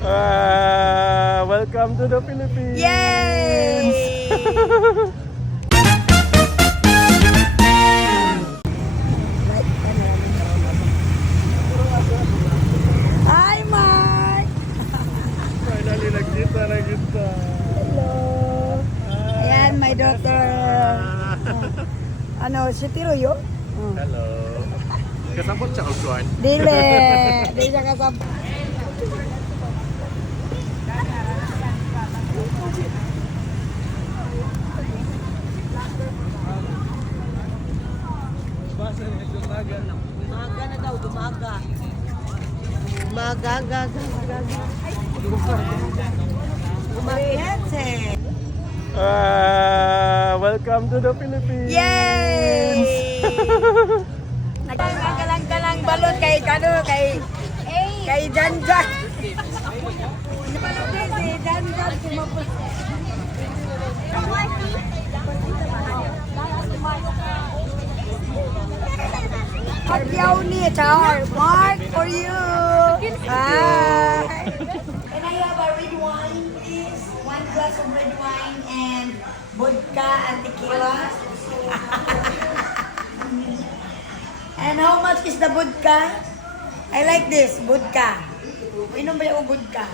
Ah, welcome to the Philippines. Yay! Hi, Mark! Finally, nagkita, nagkita. Hello! Ayan, my daughter. Ano, si Tiroyo? Oh. Hello. Kasabot siya Oswan. Dile! Dili siya kasab... Umaga na daw, dumaga. Umaga, gaga, gaga. Umaga, Ah, welcome to the Philippines. Yay! Nagkalang-kalang balon kay kano kay kay Janjan. Si Janjan sumapos. Pagyaw ni Char. Mark for you. Hi. Can I have a red wine, please? One glass of red wine and vodka and tequila. and how much is the vodka? I like this, vodka. Inom ba yung vodka?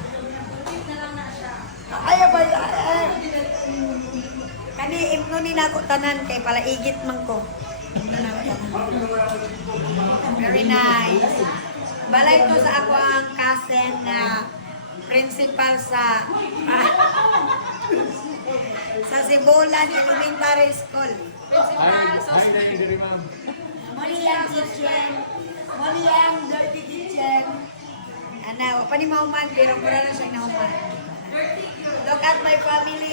Kani, imnunin ako tanan kay pala igit man ko. Very nice. Balay to sa ako ang cousin na principal sa ah, sa Sibulan Elementary School. Maliang kitchen. Maliang dirty kitchen. Ano, pa ni Mauman, pero mura na siya nauman. Look at my family.